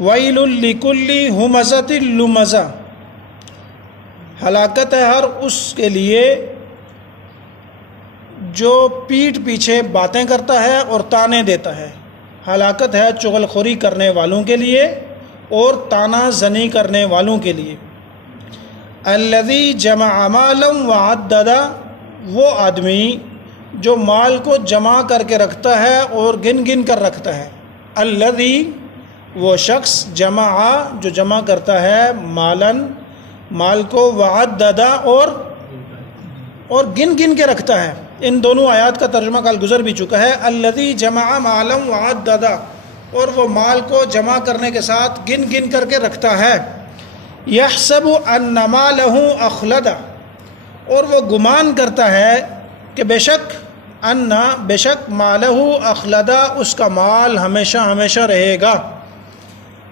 Well لکل ہمزۃ لمزہ، ہلاکت ہے ہر اس کے لیے جو پیٹھ پیچھے باتیں کرتا ہے اور تانے دیتا ہے۔ ہلاکت ہے چغل خوری کرنے والوں کے لیے اور تانا زنی کرنے والوں کے لیے۔ الذی جمع مالا وعددا، وہ آدمی جو مال کو جمع کر کے رکھتا ہے اور گن گن کر رکھتا ہے۔ الذی، وہ شخص، جمع، جو جمع کرتا ہے، مالن، مال کو، وعددا، اور گن گن کے رکھتا ہے۔ ان دونوں آیات کا ترجمہ کل گزر بھی چکا ہے۔ الذی جمع مالا وعددا، اور وہ مال کو جمع کرنے کے ساتھ گن گن کر کے رکھتا ہے۔ یحسب ان مالہ اخلدا، اور وہ گمان کرتا ہے کہ بے شک مالہ اخلدا، اس کا مال ہمیشہ ہمیشہ رہے گا۔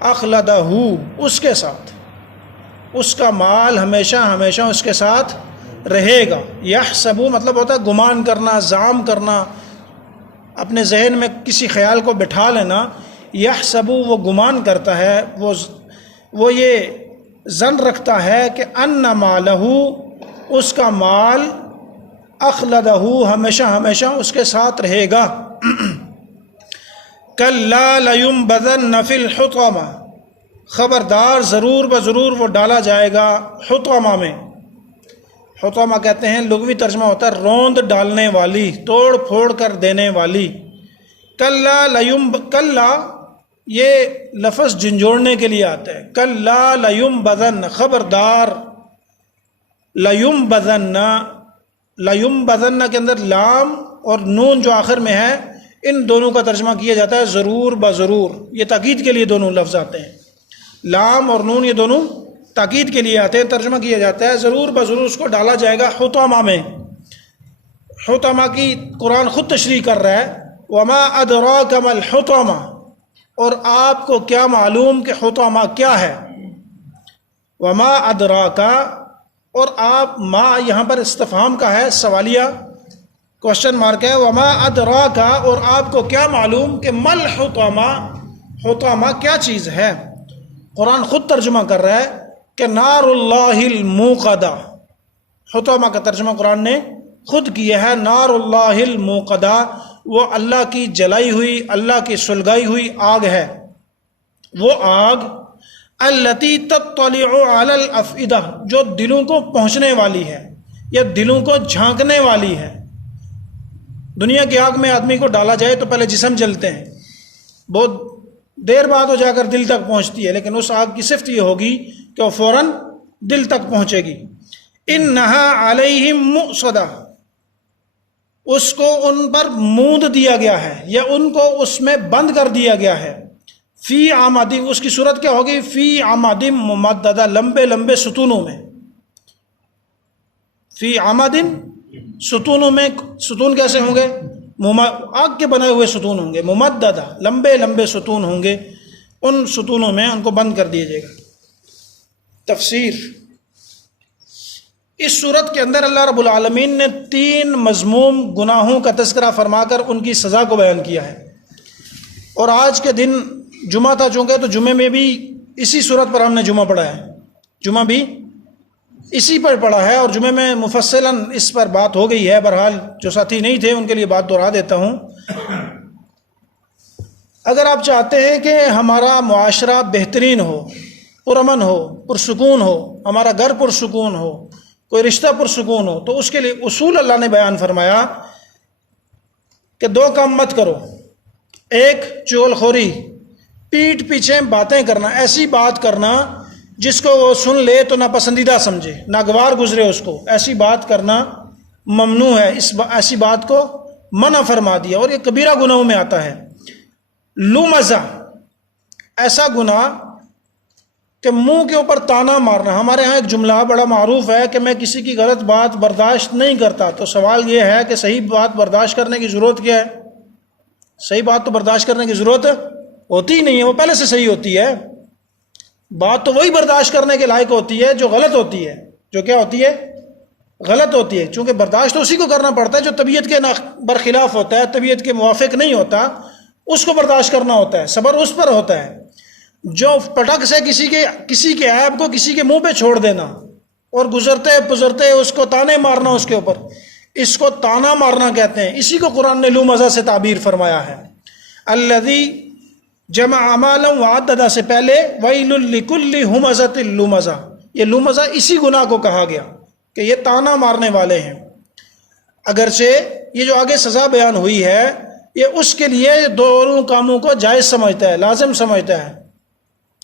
اخلدہ، اس کے ساتھ، اس کا مال ہمیشہ ہمیشہ اس کے ساتھ رہے گا۔ یحسب مطلب ہوتا ہے گمان کرنا، زعم کرنا، اپنے ذہن میں کسی خیال کو بٹھا لینا۔ یحسب، وہ گمان کرتا ہے، وہ یہ ظن رکھتا ہے کہ ان مالہ، اس کا مال، اخلدہ، ہمیشہ ہمیشہ اس کے ساتھ رہے گا۔ کلا لینبذن فی الحطمہ، خبردار، ضرور بضرور وہ ڈالا جائے گا حطمہ میں۔ حطمہ کہتے ہیں، لغوی ترجمہ ہوتا ہے روند ڈالنے والی، توڑ پھوڑ کر دینے والی۔ کلا، یہ لفظ جھنجھوڑنے کے لیے آتا ہے۔ کلا لینبذن، خبردار، لینبذن، لینبذن کے اندر لام اور نون جو آخر میں ہے، ان دونوں کا ترجمہ کیا جاتا ہے ضرور بضرور۔ یہ تاکید کے لیے دونوں لفظ آتے ہیں، لام اور نون، یہ دونوں تاکید کے لیے آتے ہیں۔ ترجمہ کیا جاتا ہے ضرور بضرور اس کو ڈالا جائے گا حطمہ میں۔ حطمہ کی قرآن خود تشریح کر رہا ہے، وما ادراک ما الحطمہ، اور آپ کو کیا معلوم کہ حطمہ کیا ہے۔ وما ادراک، اور آپ، ما یہاں پر استفہام کا ہے، سوالیہ کوشچن مارک ہے۔ وما ادراک، اور آپ کو کیا معلوم کہ مل حطمہ، حطمہ کیا چیز ہے۔ قرآن خود ترجمہ کر رہا ہے کہ نار اللہ الموقدہ، حطمہ کا ترجمہ قرآن نے خود کیا ہے، نار اللہ الموقدہ، وہ اللہ کی جلائی ہوئی، اللہ کی سلگائی ہوئی آگ ہے۔ وہ آگ التی تطلع علی الافئدہ، جو دلوں کو پہنچنے والی ہے یا دلوں کو جھانکنے والی ہے۔ دنیا کی آگ میں آدمی کو ڈالا جائے تو پہلے جسم جلتے ہیں، بہت دیر بعد وہ جا کر دل تک پہنچتی ہے، لیکن اس آگ کی صفت یہ ہوگی کہ وہ فوراً دل تک پہنچے گی۔ انہا علیہم مؤصدہ، اس کو ان پر موند دیا گیا ہے یا ان کو اس میں بند کر دیا گیا ہے۔ فی عمد، اس کی صورت کیا ہوگی؟ فی عمد ممددہ، لمبے لمبے ستونوں میں۔ فی عمد، ستونوں میں، ستون کیسے ہوں گے؟ آگ کے بنائے ہوئے ستون ہوں گے، ممددہ، لمبے لمبے ستون ہوں گے، ان ستونوں میں ان کو بند کر دیا جائے گا۔ تفسیر، اس صورت کے اندر اللہ رب العالمین نے 3 مذموم گناہوں کا تذکرہ فرما کر ان کی سزا کو بیان کیا ہے۔ اور آج کے دن جمعہ تھا چونکہ، تو جمعے میں بھی اسی صورت پر ہم نے جمعہ پڑھا ہے، جمعہ بھی اسی پر پڑھا ہے، اور جمعے میں مفصلاً اس پر بات ہو گئی ہے۔ بہرحال جو ساتھی نہیں تھے ان کے لیے بات دہرا دیتا ہوں۔ اگر آپ چاہتے ہیں کہ ہمارا معاشرہ بہترین ہو، پرامن ہو، پرسکون ہو، ہمارا گھر پرسکون ہو، کوئی رشتہ پرسکون ہو، تو اس کے لیے اصول اللہ نے بیان فرمایا کہ 2 کام مت کرو۔ ایک، چغل خوری، پیٹھ پیچھے باتیں کرنا، ایسی بات کرنا جس کو وہ سن لے تو ناپسندیدہ سمجھے، ناگوار گزرے اس کو، ایسی بات کرنا ممنوع ہے۔ ایسی بات کو منع فرما دیا، اور یہ کبیرہ گناہوں میں آتا ہے۔ لمزہ، ایسا گناہ کہ منہ کے اوپر تانا مارنا۔ ہمارے ہاں ایک جملہ بڑا معروف ہے کہ میں کسی کی غلط بات برداشت نہیں کرتا۔ تو سوال یہ ہے کہ صحیح بات برداشت کرنے کی ضرورت کیا ہے؟ صحیح بات تو برداشت کرنے کی ضرورت ہوتی ہی نہیں ہے، وہ پہلے سے صحیح ہوتی ہے۔ بات تو وہی برداشت کرنے کے لائق ہوتی ہے جو غلط ہوتی ہے، جو کیا ہوتی ہے؟ غلط ہوتی ہے۔ چونکہ برداشت اسی کو کرنا پڑتا ہے جو طبیعت کے برخلاف ہوتا ہے، طبیعت کے موافق نہیں ہوتا، اس کو برداشت کرنا ہوتا ہے، صبر اس پر ہوتا ہے۔ جو پٹک سے کسی کے عیب کو کسی کے منہ پہ چھوڑ دینا اور گزرتے پزرتے اس کو تانے مارنا اس کے اوپر، اس کو تانا مارنا کہتے ہیں۔ اسی کو قرآن نے لومزہ سے تعبیر فرمایا ہے۔ الذی جمع مالا وعددہ سے پہلے ویل لکل ہمزۃ لمزہ، یہ لمزہ اسی گناہ کو کہا گیا کہ یہ تانا مارنے والے ہیں۔ اگرچہ یہ جو آگے سزا بیان ہوئی ہے یہ اس کے لیے دونوں کاموں کو جائز سمجھتا ہے، لازم سمجھتا ہے،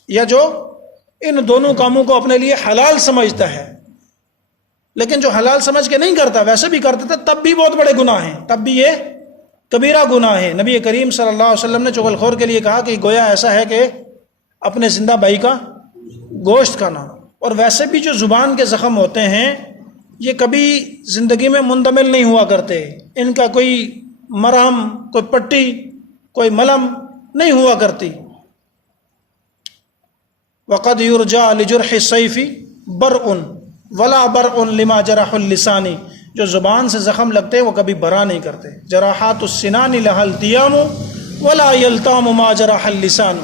یا جو ان دونوں کاموں کو اپنے لیے حلال سمجھتا ہے، لیکن جو حلال سمجھ کے نہیں کرتا ویسے بھی کرتا تھا تب بھی بہت بڑے گناہ ہیں، تب بھی یہ کبیرہ گناہ ہے۔ نبی کریم صلی اللہ علیہ وسلم نے چغل خور کے لیے کہا کہ گویا ایسا ہے کہ اپنے زندہ بھائی کا گوشت کھانا۔ اور ویسے بھی جو زبان کے زخم ہوتے ہیں یہ کبھی زندگی میں مندمل نہیں ہوا کرتے، ان کا کوئی مرہم، کوئی پٹی، کوئی ملم نہیں ہوا کرتی۔ وقد یرجا لجرح السیف برء ولا برء لما جرح اللسان، جو زبان سے زخم لگتے ہیں وہ کبھی برا نہیں کرتے۔ جراحات السنان لها التیام ولا یلتام ما جرح اللسان،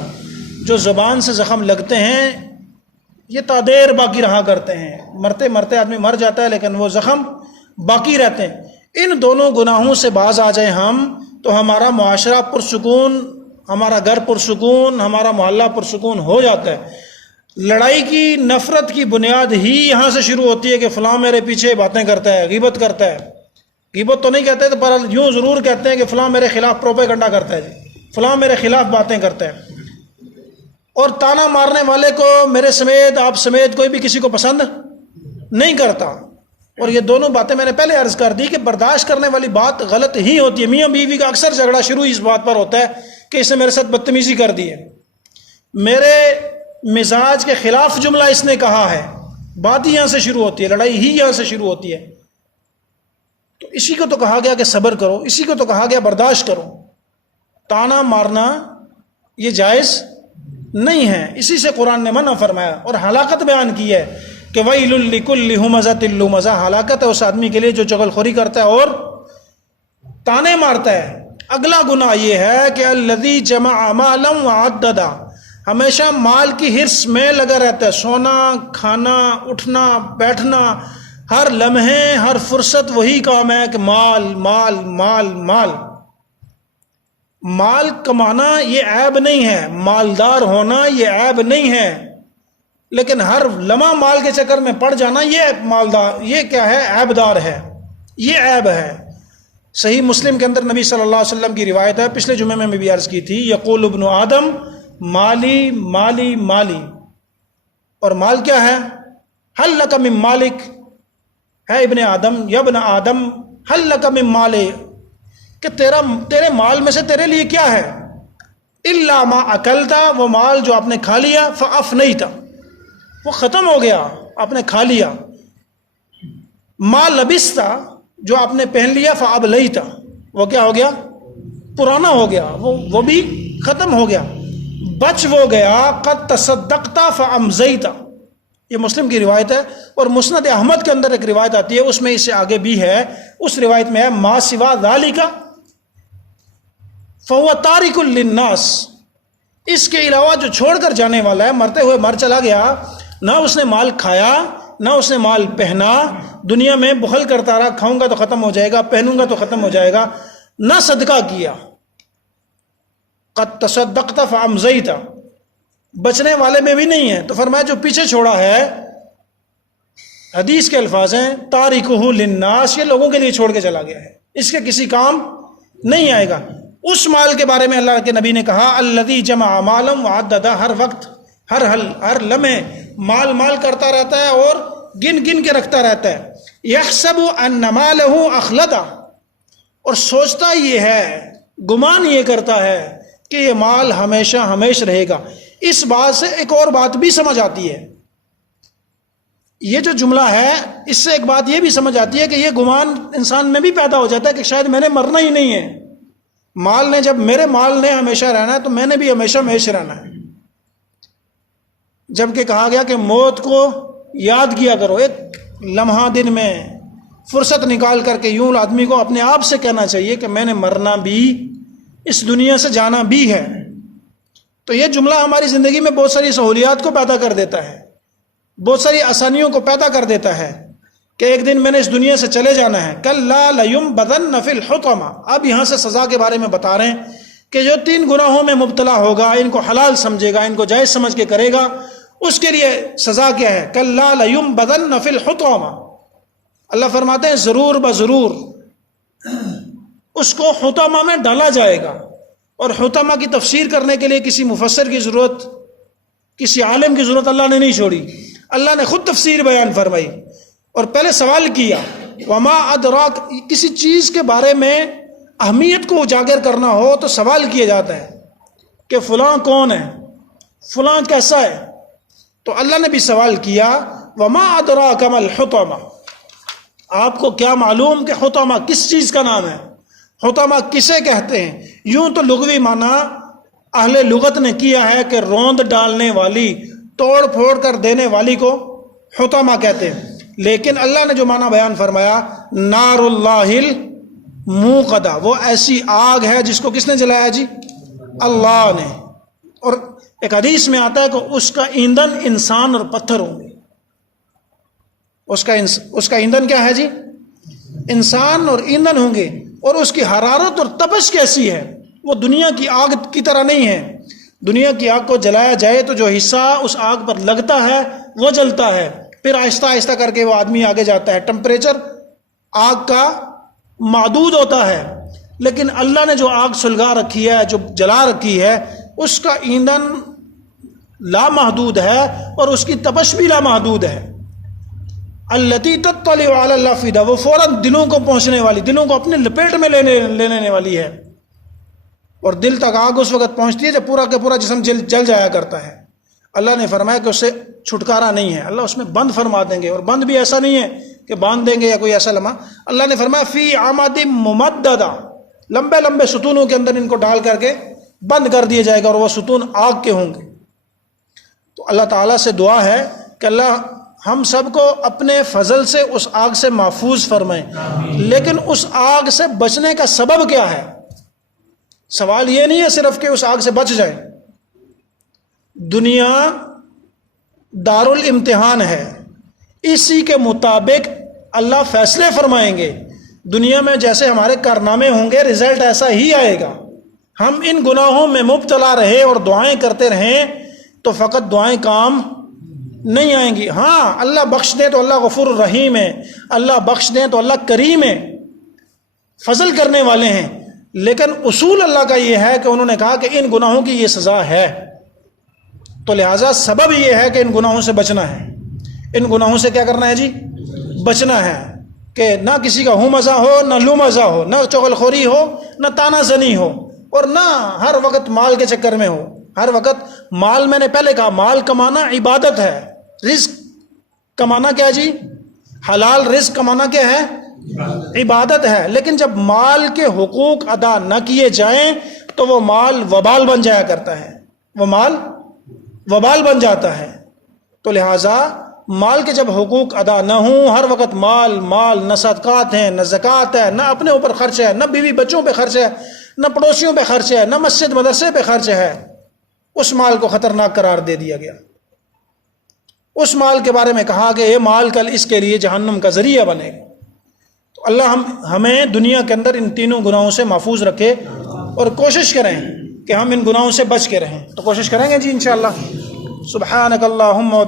جو زبان سے زخم لگتے ہیں یہ تادیر باقی رہا کرتے ہیں، مرتے مرتے آدمی مر جاتا ہے لیکن وہ زخم باقی رہتے ہیں۔ ان دونوں گناہوں سے باز آ جائیں ہم تو ہمارا معاشرہ پرسکون، ہمارا گھر پرسکون، ہمارا محلہ پرسکون ہو جاتا ہے۔ لڑائی کی، نفرت کی بنیاد ہی یہاں سے شروع ہوتی ہے کہ فلاں میرے پیچھے باتیں کرتا ہے، غیبت کرتا ہے۔ غیبت تو نہیں کہتے تو پر یوں ضرور کہتے ہیں کہ فلاں میرے خلاف پروپیگنڈا کرتا ہے جی، فلاں میرے خلاف باتیں کرتا ہے۔ اور تانا مارنے والے کو میرے سمیت، آپ سمیت کوئی بھی کسی کو پسند نہیں کرتا۔ اور یہ دونوں باتیں میں نے پہلے عرض کر دی کہ برداشت کرنے والی بات غلط ہی ہوتی ہے۔ میاں بیوی کا اکثر جھگڑا شروع اس بات پر ہوتا ہے کہ اس نے میرے ساتھ بدتمیزی کر دی ہے، میرے مزاج کے خلاف جملہ اس نے کہا ہے، بات ہی یہاں سے شروع ہوتی ہے، لڑائی ہی یہاں سے شروع ہوتی ہے۔ تو اسی کو تو کہا گیا کہ صبر کرو، اسی کو تو کہا گیا برداشت کرو۔ تانا مارنا یہ جائز نہیں ہے، اسی سے قرآن نے منع فرمایا اور ہلاکت بیان کی ہے کہ ویل لکل ہمزۃ لمزہ، ہلاکت ہے اس آدمی کے لیے جو چغل خوری کرتا ہے اور تانے مارتا ہے۔ اگلا گناہ یہ ہے کہ الذی جمع مالا وعددہ، ہمیشہ مال کی حرص میں لگا رہتا ہے، سونا، کھانا، اٹھنا بیٹھنا، ہر لمحے ہر فرصت وہی کام ہے کہ مال مال مال مال۔ مال کمانا یہ عیب نہیں ہے، مالدار ہونا یہ عیب نہیں ہے، لیکن ہر لمحہ مال کے چکر میں پڑ جانا یہ مالدار، یہ کیا ہے؟ عیب دار ہے، یہ عیب ہے۔ صحیح مسلم کے اندر نبی صلی اللہ علیہ وسلم کی روایت ہے، پچھلے جمعے میں بھی عرض کی تھی، یقول ابن آدم مالی مالی مالی، اور مال کیا ہے؟ حل لک من مالک، ہے ابن آدم یا ابن آدم حل لک من مالک، کہ تیرے مال میں سے تیرے لیے کیا ہے؟ الا ما اکلتا، وہ مال جو آپ نے کھا لیا، فافنیتا، وہ ختم ہو گیا، آپ نے کھا لیا۔ ما لبستا، جو آپ نے پہن لیا، فابلیتا، وہ کیا ہو گیا؟ پرانا ہو گیا، وہ بھی ختم ہو گیا۔ بچ وہ گیا، قد تصدقتا فامزیتا، یہ مسلم کی روایت ہے۔ اور مسند احمد کے اندر ایک روایت آتی ہے، اس میں اس سے آگے بھی ہے، اس روایت میں ہے ما سوا ذالک فهو تارک للناس، اس کے علاوہ جو چھوڑ کر جانے والا ہے، مرتے ہوئے مر چلا گیا، نہ اس نے مال کھایا نہ اس نے مال پہنا، دنیا میں بخل کرتا رہا، کھاؤں گا تو ختم ہو جائے گا، پہنوں گا تو ختم ہو جائے گا، نہ صدقہ کیا، قد تصدقت فامزیت، بچنے والے میں بھی نہیں ہے۔ تو فرمایا جو پیچھے چھوڑا ہے، حدیث کے الفاظ ہیں تارکہ للناس، یہ لوگوں کے لیے چھوڑ کے چلا گیا ہے، اس کے کسی کام نہیں آئے گا۔ اس مال کے بارے میں اللہ کے نبی نے کہا الذی جمع مالا وعددہ، ہر وقت ہر لمحے مال مال کرتا رہتا ہے اور گن گن کے رکھتا رہتا ہے۔ یحسب ان مالہ اخلدہ، اور سوچتا یہ ہے، گمان یہ کرتا ہے کہ یہ مال ہمیشہ ہمیش رہے گا۔ اس بات سے ایک اور بات بھی سمجھ آتی ہے، یہ جو جملہ ہے اس سے ایک بات یہ بھی سمجھ آتی ہے کہ یہ گمان انسان میں بھی پیدا ہو جاتا ہے کہ شاید میں نے مرنا ہی نہیں ہے، مال نے، جب میرے مال نے ہمیشہ رہنا ہے تو میں نے بھی ہمیشہ ہمیش رہنا ہے۔ جبکہ کہا گیا کہ موت کو یاد کیا کرو، ایک لمحہ دن میں فرصت نکال کر کے یوں آدمی کو اپنے آپ سے کہنا چاہیے کہ میں نے مرنا بھی، اس دنیا سے جانا بھی ہے۔ تو یہ جملہ ہماری زندگی میں بہت ساری سہولیات کو پیدا کر دیتا ہے، بہت ساری آسانیوں کو پیدا کر دیتا ہے کہ ایک دن میں نے اس دنیا سے چلے جانا ہے. کلا لیمبذن فی الحطمہ. اب یہاں سے سزا کے بارے میں بتا رہے ہیں کہ جو 3 گناہوں میں مبتلا ہوگا، ان کو حلال سمجھے گا، ان کو جائز سمجھ کے کرے گا، اس کے لیے سزا کیا ہے؟ کلا لیمبذن فی الحطمہ. اللہ فرماتے ہیں ضرور بضرور اس کو حطمہ میں ڈالا جائے گا. اور حطمہ کی تفسیر کرنے کے لیے کسی مفسر کی ضرورت، کسی عالم کی ضرورت اللہ نے نہیں چھوڑی. اللہ نے خود تفسیر بیان فرمائی اور پہلے سوال کیا وما ادراک. کسی چیز کے بارے میں اہمیت کو اجاگر کرنا ہو تو سوال کیا جاتا ہے کہ فلاں کون ہے، فلاں کیسا ہے. تو اللہ نے بھی سوال کیا وما ادراک ما الحطمہ. آپ کو کیا معلوم کہ حطمہ کس چیز کا نام ہے، حطمہ کسے کہتے ہیں؟ یوں تو لغوی معنی اہل لغت نے کیا ہے کہ روند ڈالنے والی، توڑ پھوڑ کر دینے والی کو حطمہ کہتے ہیں، لیکن اللہ نے جو معنی بیان فرمایا نار اللہ الموقدہ، وہ ایسی آگ ہے جس کو کس نے جلایا جی؟ اللہ نے. اور ایک حدیث میں آتا ہے کہ اس کا ایندھن انسان اور پتھر ہوں گے. اس کا ایندھن کیا ہے جی؟ انسان اور ایندھن ہوں گے. اور اس کی حرارت اور تپش کیسی ہے؟ وہ دنیا کی آگ کی طرح نہیں ہے. دنیا کی آگ کو جلایا جائے تو جو حصہ اس آگ پر لگتا ہے وہ جلتا ہے، پھر آہستہ آہستہ کر کے وہ آدمی آگے جاتا ہے. ٹمپریچر آگ کا محدود ہوتا ہے، لیکن اللہ نے جو آگ سلگا رکھی ہے، جو جلا رکھی ہے، اس کا ایندھن لامحدود ہے اور اس کی تپش بھی لامحدود ہے. التی تطلع علی الافئدہ، وہ فوراً دلوں کو پہنچنے والی، دلوں کو اپنے لپیٹ میں لینے والی ہے. اور دل تک آگ اس وقت پہنچتی ہے جب پورا کا پورا جسم جل جایا کرتا ہے. اللہ نے فرمایا کہ اس سے چھٹکارا نہیں ہے. اللہ اس میں بند فرما دیں گے، اور بند بھی ایسا نہیں ہے کہ باندھ دیں گے یا کوئی ایسا لمحہ. اللہ نے فرمایا فی عمد ممددہ، لمبے لمبے ستونوں کے اندر ان کو ڈال کر کے بند کر دیا جائے گا، اور وہ ستون آگ کے ہوں گے. تو اللہ تعالیٰ سے دعا ہے کہ اللہ ہم سب کو اپنے فضل سے اس آگ سے محفوظ فرمائیں. لیکن اس آگ سے بچنے کا سبب کیا ہے؟ سوال یہ نہیں ہے صرف کہ اس آگ سے بچ جائیں. دنیا دار الامتحان ہے، اسی کے مطابق اللہ فیصلے فرمائیں گے. دنیا میں جیسے ہمارے کارنامے ہوں گے، رزلٹ ایسا ہی آئے گا. ہم ان گناہوں میں مبتلا رہے اور دعائیں کرتے رہیں تو فقط دعائیں کام نہیں آئیں گی. ہاں اللہ بخش دیں تو اللہ غفور الرحیم ہے، اللہ بخش دیں تو اللہ کریم ہے، فضل کرنے والے ہیں. لیکن اصول اللہ کا یہ ہے کہ انہوں نے کہا کہ ان گناہوں کی یہ سزا ہے، تو لہٰذا سبب یہ ہے کہ ان گناہوں سے بچنا ہے. ان گناہوں سے کیا کرنا ہے جی؟ بچنا ہے کہ نہ کسی کا ہوں مزہ ہو، نہ لو مزہ ہو، نہ چغل خوری ہو، نہ تانا زنی ہو، اور نہ ہر وقت مال کے چکر میں ہو. ہر وقت مال، میں نے پہلے کہا مال کمانا عبادت ہے. رزق کمانا کیا جی؟ حلال رزق کمانا کیا ہے؟ عبادت ہے. لیکن جب مال کے حقوق ادا نہ کیے جائیں تو وہ مال وبال بن جایا کرتا ہے، وہ مال وبال بن جاتا ہے. تو لہٰذا مال کے جب حقوق ادا نہ ہوں، ہر وقت مال مال، نہ صدقات ہیں، نہ زکوٰۃ ہے، نہ اپنے اوپر خرچ ہے، نہ بیوی بچوں پہ خرچ ہے، نہ پڑوسیوں پہ خرچ ہے، نہ مسجد مدرسے پہ خرچ ہے، اس مال کو خطرناک قرار دے دیا گیا. اس مال کے بارے میں کہا کہ یہ مال کل اس کے لیے جہنم کا ذریعہ بنے گا. تو اللہ ہمیں دنیا کے اندر ان تینوں گناہوں سے محفوظ رکھے، اور کوشش کریں کہ ہم ان گناہوں سے بچ کے رہیں. تو کوشش کریں گے جی انشاءاللہ. سبحانک اللہم و